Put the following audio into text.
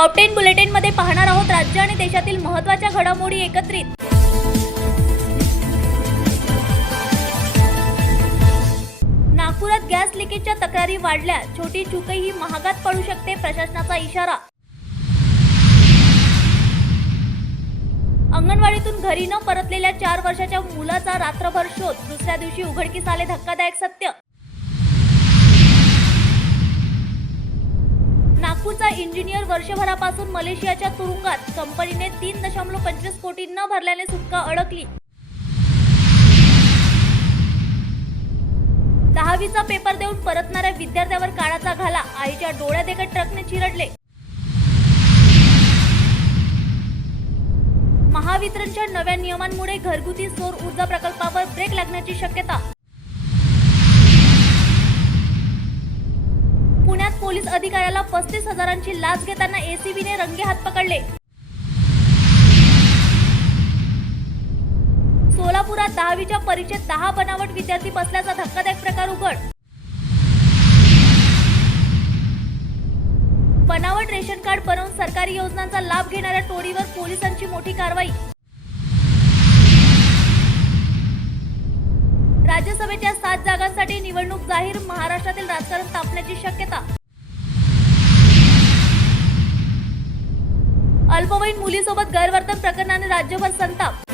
Top 10 bulletin मध्ये पाहणार आहोत राज्य आणि देशातील महत्त्वाच्या घडामोडी एकत्रित। नागपुरात गॅस लिकेजच्या तक्रारी वाढल्या, छोटी चूकही महागात पडू शकते, प्रशासनाचा इशारा। अंगणवाडीतून घरी न परतलेल्या 4 वर्षाच्या मुलाचा रात्रभर शोध, दुसऱ्या दिवशी उघडकीस आले धक्कादायक सत्य। नागपूरचा इंजिनियर वर्षभरापासून मलेशियाच्या तुरुंगात, कंपनीने 3.25 कोटी न भरल्याने सुटका अडकली। 10वीचा पेपर देऊन परतणाऱ्या विद्यार्थ्यावर काळाचा घाला, आईच्या डोळ्यादेखत ट्रकने चिरडले। महावितरणच्या नव्या नियमांमुळे घरगुती सौर ऊर्जा प्रकल्पावर ब्रेक लागण्याची शक्यता। पुण्यात पोलीस अधिकाऱ्याला 35,000ची लाच घेताना एसीबीने रंगेहात पकडले। सोलापुरात 10वीच्या परीक्षेत 10 बनावट विद्यार्थी बसल्याचा धक्कादायक प्रकार उघड। बनावट रेशन कार्ड बनवून सरकारी योजनांचा लाभ घेणाऱ्या टोळीवर पोलिसांची मोठी कारवाई। राज्यसभेच्या 7 जागांसाठी निवडणूक जाहीर, महाराष्ट्रातील राजकारण तापण्याची शक्यता। अल्पवयीन मुलीसोबत गैरवर्तन प्रकरणाने राज्यभर संताप।